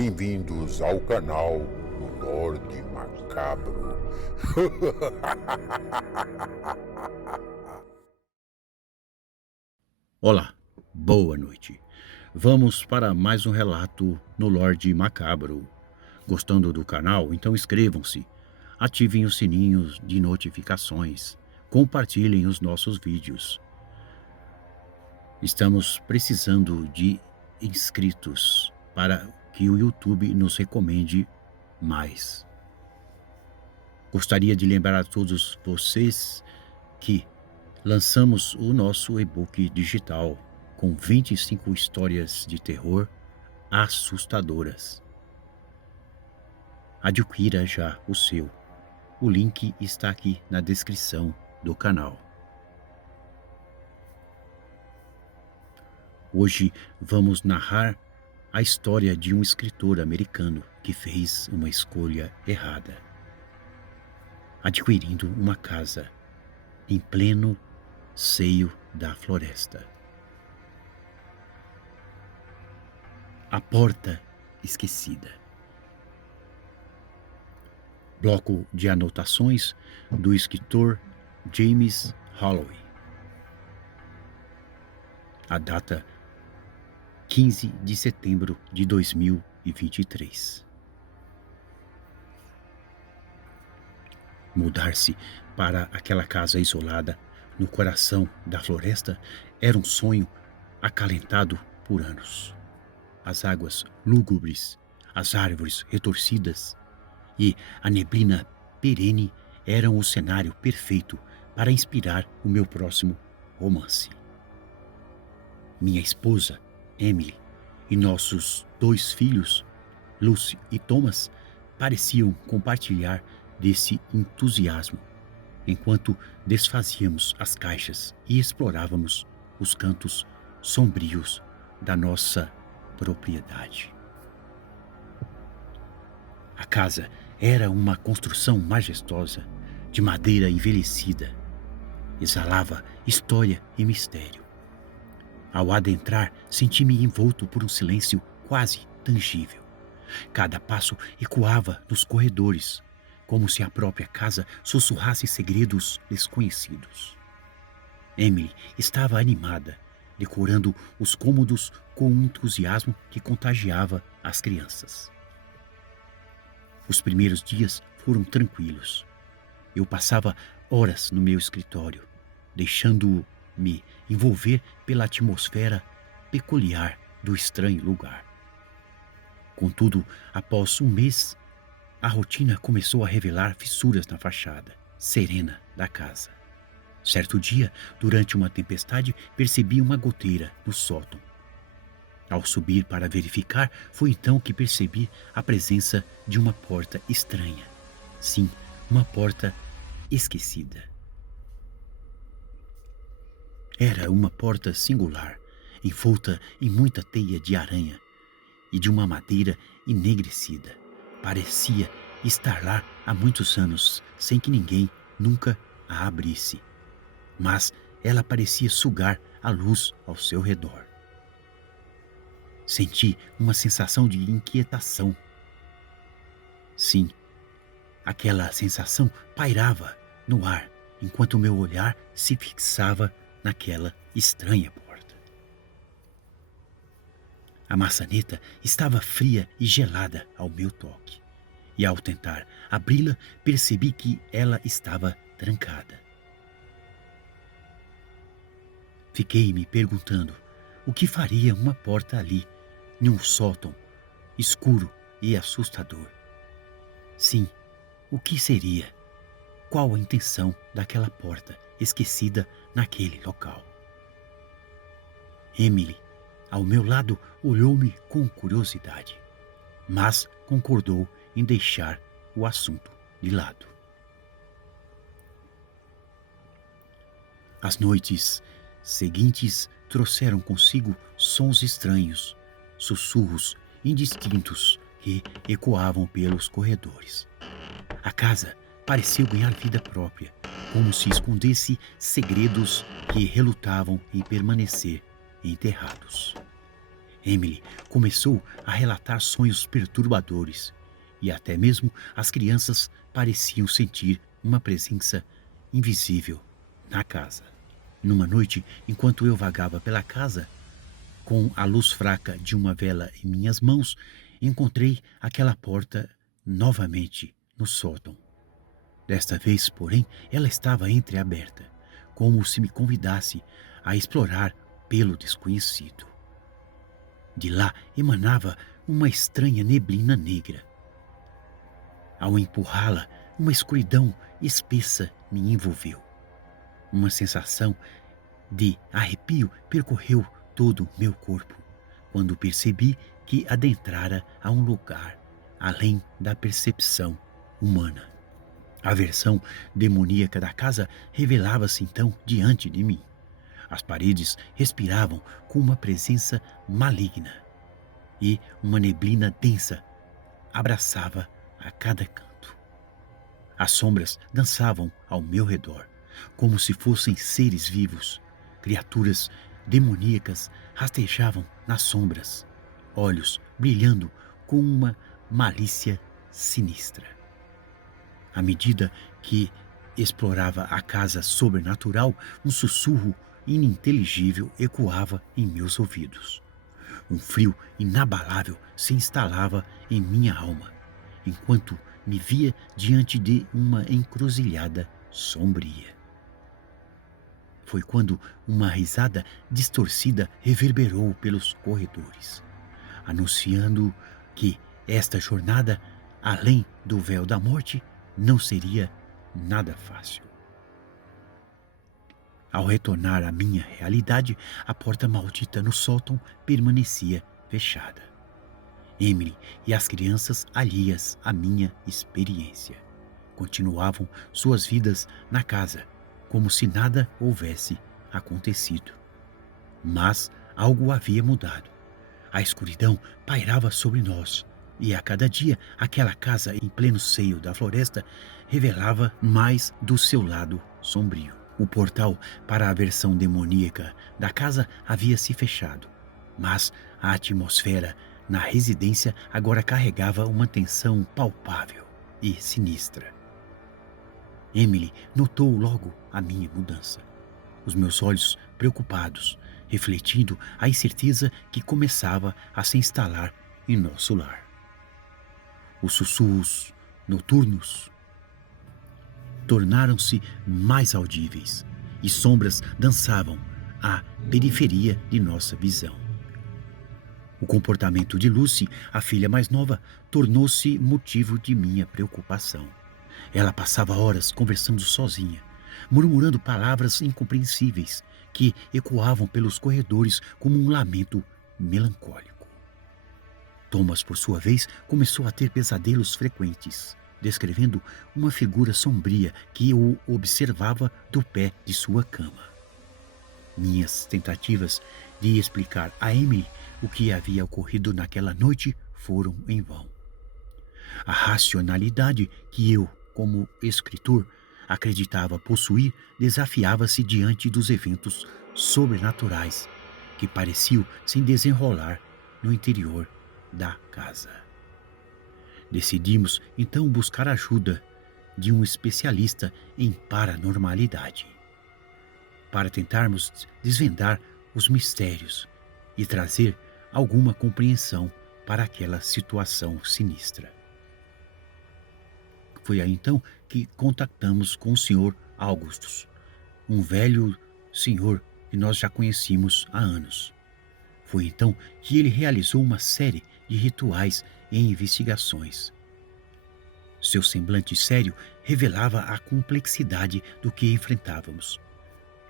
Bem-vindos ao canal do Lorde Macabro. Olá, boa noite. Vamos para mais um relato no Lorde Macabro. Gostando do canal? Então inscrevam-se, ativem os sininhos de notificações, compartilhem os nossos vídeos. Estamos precisando de inscritos para que o YouTube nos recomende mais. Gostaria de lembrar a todos vocês que lançamos o nosso e-book digital com 25 histórias de terror assustadoras. Adquira já o seu. O link está aqui na descrição do canal. Hoje vamos narrar a história de um escritor americano que fez uma escolha errada, adquirindo uma casa em pleno seio da floresta. A Porta Esquecida. Bloco de anotações do escritor James Holloway. A data 15 de setembro de 2023. Mudar-se para aquela casa isolada no coração da floresta era um sonho acalentado por anos. As águas lúgubres, as árvores retorcidas e a neblina perene eram o cenário perfeito para inspirar o meu próximo romance. Minha esposa, Emily, e nossos 2 filhos, Lucy e Thomas, pareciam compartilhar desse entusiasmo, enquanto desfazíamos as caixas e explorávamos os cantos sombrios da nossa propriedade. A casa era uma construção majestosa, de madeira envelhecida. Exalava história e mistério. Ao adentrar, senti-me envolto por um silêncio quase tangível. Cada passo ecoava nos corredores, como se a própria casa sussurrasse segredos desconhecidos. Emily estava animada, decorando os cômodos com um entusiasmo que contagiava as crianças. Os primeiros dias foram tranquilos. Eu passava horas no meu escritório, deixando-me envolver pela atmosfera peculiar do estranho lugar. Contudo, após um mês, a rotina começou a revelar fissuras na fachada serena da casa. Certo dia, durante uma tempestade, percebi uma goteira no sótão. Ao subir para verificar, foi então que percebi a presença de uma porta estranha. Sim, uma porta esquecida. Era uma porta singular, envolta em muita teia de aranha e de uma madeira enegrecida. Parecia estar lá há muitos anos, sem que ninguém nunca a abrisse. Mas ela parecia sugar a luz ao seu redor. Senti uma sensação de inquietação. Sim, aquela sensação pairava no ar, enquanto meu olhar se fixava naquela estranha porta. A maçaneta estava fria e gelada ao meu toque, e ao tentar abri-la, percebi que ela estava trancada. Fiquei me perguntando o que faria uma porta ali, em um sótão escuro e assustador. Sim, o que seria? Qual a intenção daquela porta esquecida naquele local? Emily, ao meu lado, olhou-me com curiosidade, mas concordou em deixar o assunto de lado. As noites seguintes trouxeram consigo sons estranhos, sussurros indistintos que ecoavam pelos corredores. A casa pareceu ganhar vida própria, como se escondesse segredos que relutavam em permanecer enterrados. Emily começou a relatar sonhos perturbadores e até mesmo as crianças pareciam sentir uma presença invisível na casa. Numa noite, enquanto eu vagava pela casa, com a luz fraca de uma vela em minhas mãos, encontrei aquela porta novamente no sótão. Desta vez, porém, ela estava entreaberta, como se me convidasse a explorar pelo desconhecido. De lá emanava uma estranha neblina negra. Ao empurrá-la, uma escuridão espessa me envolveu. Uma sensação de arrepio percorreu todo o meu corpo, quando percebi que adentrara a um lugar além da percepção humana. A versão demoníaca da casa revelava-se então diante de mim. As paredes respiravam com uma presença maligna e uma neblina densa abraçava a cada canto. As sombras dançavam ao meu redor, como se fossem seres vivos. Criaturas demoníacas rastejavam nas sombras, olhos brilhando com uma malícia sinistra. À medida que explorava a casa sobrenatural, um sussurro ininteligível ecoava em meus ouvidos. Um frio inabalável se instalava em minha alma, enquanto me via diante de uma encruzilhada sombria. Foi quando uma risada distorcida reverberou pelos corredores, anunciando que esta jornada, além do véu da morte, não seria nada fácil. Ao retornar à minha realidade, a porta maldita no sótão permanecia fechada. Emily e as crianças, alheias à minha experiência, continuavam suas vidas na casa, como se nada houvesse acontecido. Mas algo havia mudado. A escuridão pairava sobre nós, e a cada dia aquela casa em pleno seio da floresta revelava mais do seu lado sombrio. O portal para a versão demoníaca da casa havia se fechado, mas a atmosfera na residência agora carregava uma tensão palpável e sinistra. Emily notou logo a minha mudança, os meus olhos preocupados, refletindo a incerteza que começava a se instalar em nosso lar. Os sussurros noturnos tornaram-se mais audíveis e sombras dançavam à periferia de nossa visão. O comportamento de Lucy, a filha mais nova, tornou-se motivo de minha preocupação. Ela passava horas conversando sozinha, murmurando palavras incompreensíveis que ecoavam pelos corredores como um lamento melancólico. Thomas, por sua vez, começou a ter pesadelos frequentes, descrevendo uma figura sombria que o observava do pé de sua cama. Minhas tentativas de explicar a Emily o que havia ocorrido naquela noite foram em vão. A racionalidade que eu, como escritor, acreditava possuir desafiava-se diante dos eventos sobrenaturais que pareciam se desenrolar no interior da casa. Decidimos então buscar ajuda de um especialista em paranormalidade, para tentarmos desvendar os mistérios e trazer alguma compreensão para aquela situação sinistra. Foi aí então que contactamos com o Sr. Augustus, um velho senhor que nós já conhecíamos há anos. Foi então que ele realizou uma série de rituais e investigações. Seu semblante sério revelava a complexidade do que enfrentávamos.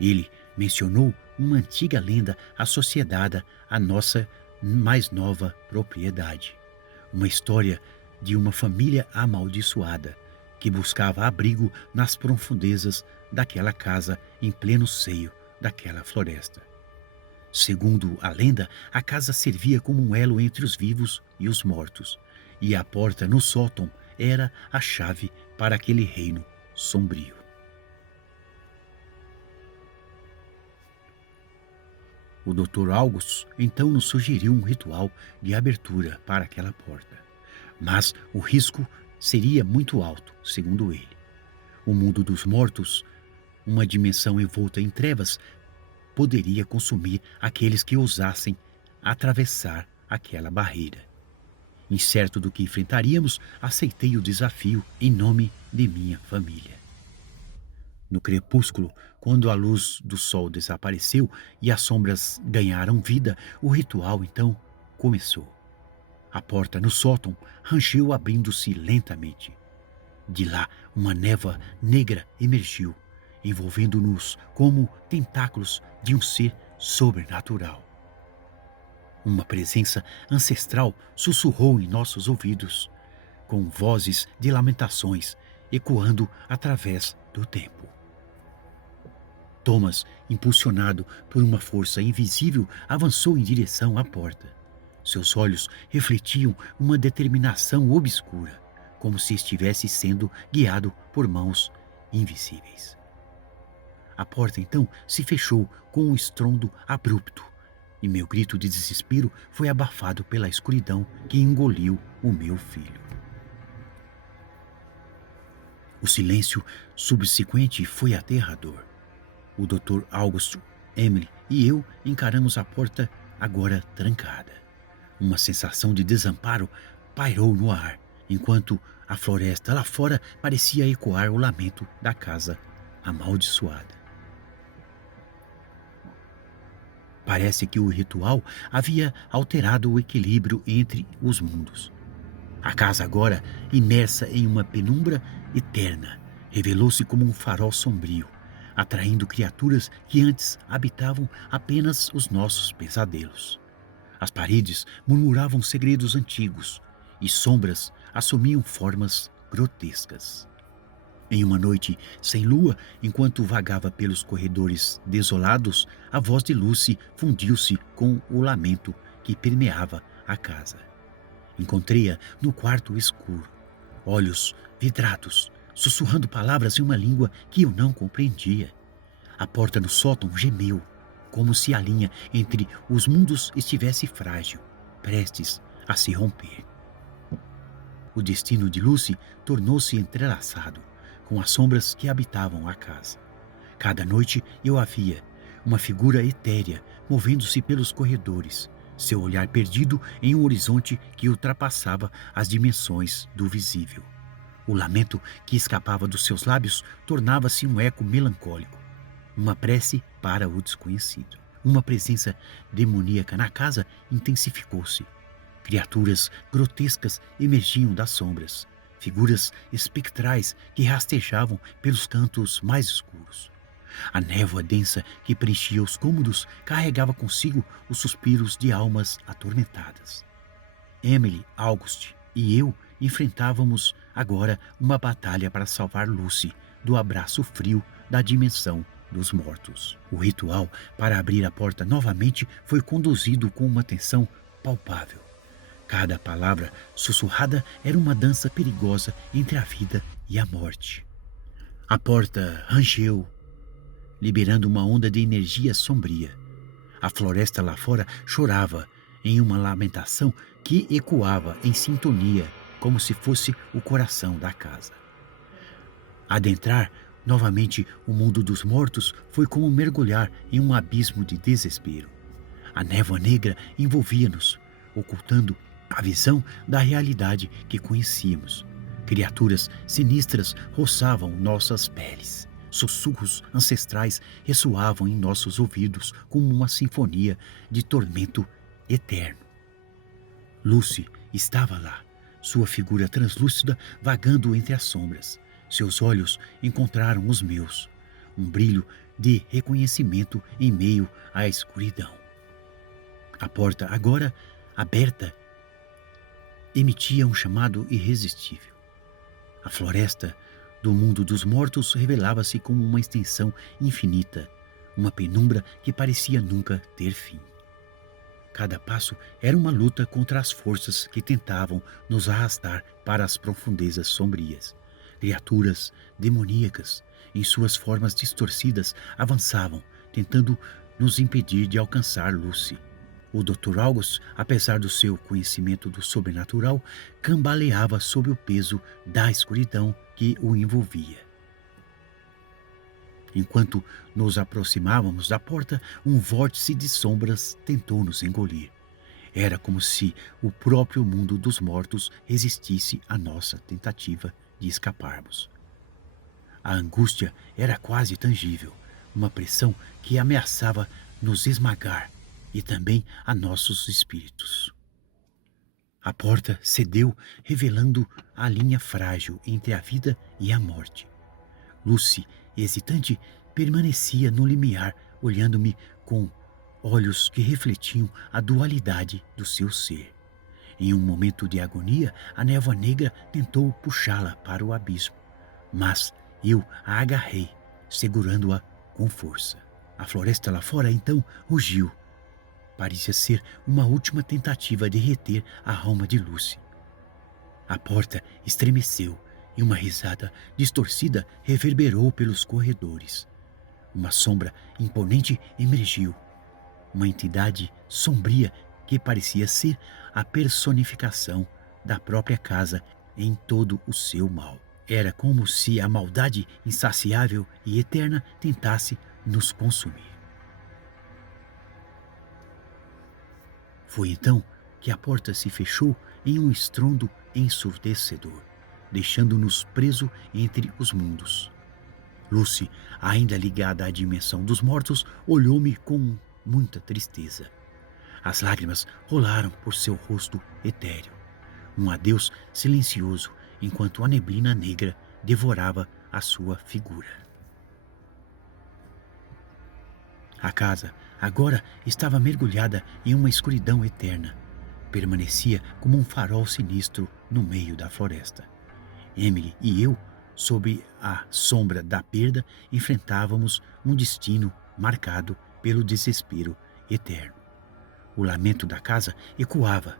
Ele mencionou uma antiga lenda associada à nossa mais nova propriedade. Uma história de uma família amaldiçoada que buscava abrigo nas profundezas daquela casa em pleno seio daquela floresta. Segundo a lenda, a casa servia como um elo entre os vivos e os mortos, e a porta no sótão era a chave para aquele reino sombrio. O Dr. August então nos sugeriu um ritual de abertura para aquela porta. Mas o risco seria muito alto, segundo ele. O mundo dos mortos, uma dimensão envolta em trevas, poderia consumir aqueles que ousassem atravessar aquela barreira. Incerto do que enfrentaríamos, aceitei o desafio em nome de minha família. No crepúsculo, quando a luz do sol desapareceu e as sombras ganharam vida, o ritual então começou. A porta no sótão rangeu abrindo-se lentamente. De lá, uma névoa negra emergiu, envolvendo-nos como tentáculos de um ser sobrenatural. Uma presença ancestral sussurrou em nossos ouvidos, com vozes de lamentações ecoando através do tempo. Thomas, impulsionado por uma força invisível, avançou em direção à porta. Seus olhos refletiam uma determinação obscura, como se estivesse sendo guiado por mãos invisíveis. A porta então se fechou com um estrondo abrupto, e meu grito de desespero foi abafado pela escuridão que engoliu o meu filho. O silêncio subsequente foi aterrador. O Dr. August, Emily e eu encaramos a porta agora trancada. Uma sensação de desamparo pairou no ar, enquanto a floresta lá fora parecia ecoar o lamento da casa amaldiçoada. Parece que o ritual havia alterado o equilíbrio entre os mundos. A casa, agora imersa em uma penumbra eterna, revelou-se como um farol sombrio, atraindo criaturas que antes habitavam apenas os nossos pesadelos. As paredes murmuravam segredos antigos e sombras assumiam formas grotescas. Em uma noite sem lua, enquanto vagava pelos corredores desolados, a voz de Lucy fundiu-se com o lamento que permeava a casa. Encontrei-a no quarto escuro, olhos vidrados, sussurrando palavras em uma língua que eu não compreendia. A porta no sótão gemeu, como se a linha entre os mundos estivesse frágil, prestes a se romper. O destino de Lucy tornou-se entrelaçado com as sombras que habitavam a casa. Cada noite eu a via, uma figura etérea movendo-se pelos corredores, seu olhar perdido em um horizonte que ultrapassava as dimensões do visível. O lamento que escapava dos seus lábios tornava-se um eco melancólico, uma prece para o desconhecido. Uma presença demoníaca na casa intensificou-se. Criaturas grotescas emergiam das sombras, figuras espectrais que rastejavam pelos cantos mais escuros. A névoa densa que preenchia os cômodos carregava consigo os suspiros de almas atormentadas. Emily, August e eu enfrentávamos agora uma batalha para salvar Lucy do abraço frio da dimensão dos mortos. O ritual para abrir a porta novamente foi conduzido com uma tensão palpável. Cada palavra sussurrada era uma dança perigosa entre a vida e a morte. A porta rangeu, liberando uma onda de energia sombria. A floresta lá fora chorava em uma lamentação que ecoava em sintonia, como se fosse o coração da casa. Adentrar novamente o mundo dos mortos foi como mergulhar em um abismo de desespero. A névoa negra envolvia-nos, ocultando a visão da realidade que conhecíamos. Criaturas sinistras roçavam nossas peles. Sussurros ancestrais ressoavam em nossos ouvidos como uma sinfonia de tormento eterno. Lucy estava lá, sua figura translúcida vagando entre as sombras. Seus olhos encontraram os meus, um brilho de reconhecimento em meio à escuridão. A porta, agora aberta, emitia um chamado irresistível. A floresta do mundo dos mortos revelava-se como uma extensão infinita, uma penumbra que parecia nunca ter fim. Cada passo era uma luta contra as forças que tentavam nos arrastar para as profundezas sombrias. Criaturas demoníacas, em suas formas distorcidas, avançavam, tentando nos impedir de alcançar Lucy. O Dr. August, apesar do seu conhecimento do sobrenatural, cambaleava sob o peso da escuridão que o envolvia. Enquanto nos aproximávamos da porta, um vórtice de sombras tentou nos engolir. Era como se o próprio mundo dos mortos resistisse à nossa tentativa de escaparmos. A angústia era quase tangível, uma pressão que ameaçava nos esmagar e também a nossos espíritos. A porta cedeu, revelando a linha frágil entre a vida e a morte. Lucy, hesitante, permanecia no limiar, olhando-me com olhos que refletiam a dualidade do seu ser. Em um momento de agonia, a névoa negra tentou puxá-la para o abismo, mas eu a agarrei, segurando-a com força. A floresta lá fora então rugiu. Parecia ser uma última tentativa de reter a alma de Lucy. A porta estremeceu e uma risada distorcida reverberou pelos corredores. Uma sombra imponente emergiu. Uma entidade sombria que parecia ser a personificação da própria casa em todo o seu mal. Era como se a maldade insaciável e eterna tentasse nos consumir. Foi então que a porta se fechou em um estrondo ensurdecedor, deixando-nos presos entre os mundos. Lucy, ainda ligada à dimensão dos mortos, olhou-me com muita tristeza. As lágrimas rolaram por seu rosto etéreo. Um adeus silencioso, enquanto a neblina negra devorava a sua figura. A casa agora estava mergulhada em uma escuridão eterna. Permanecia como um farol sinistro no meio da floresta. Emily e eu, sob a sombra da perda, enfrentávamos um destino marcado pelo desespero eterno. O lamento da casa ecoava,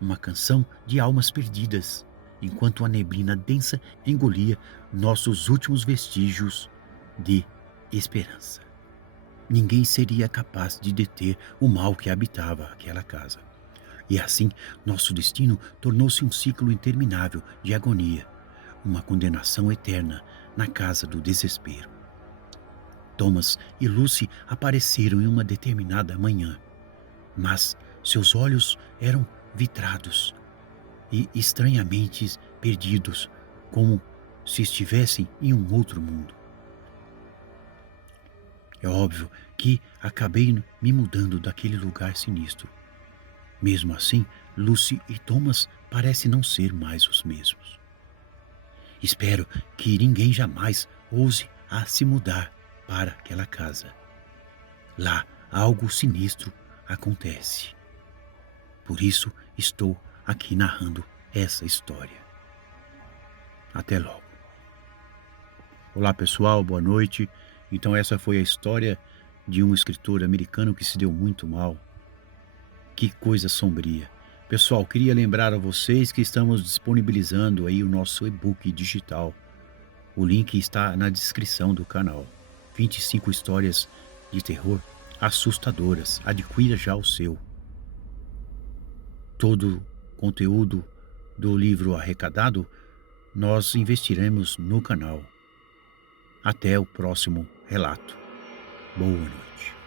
uma canção de almas perdidas, enquanto a neblina densa engolia nossos últimos vestígios de esperança. Ninguém seria capaz de deter o mal que habitava aquela casa. E assim, nosso destino tornou-se um ciclo interminável de agonia, uma condenação eterna na casa do desespero. Thomas e Lucy apareceram em uma determinada manhã, mas seus olhos eram vitrados e estranhamente perdidos, como se estivessem em um outro mundo. É óbvio que acabei me mudando daquele lugar sinistro. Mesmo assim, Lucy e Thomas parecem não ser mais os mesmos. Espero que ninguém jamais ouse a se mudar para aquela casa. Lá algo sinistro acontece. Por isso estou aqui narrando essa história. Até logo. Olá pessoal, boa noite. Então essa foi a história de um escritor americano que se deu muito mal. Que coisa sombria. Pessoal, queria lembrar a vocês que estamos disponibilizando aí o nosso e-book digital. O link está na descrição do canal. 25 histórias de terror assustadoras. Adquira já o seu. Todo o conteúdo do livro arrecadado nós investiremos no canal. Até o próximo relato. Boa noite.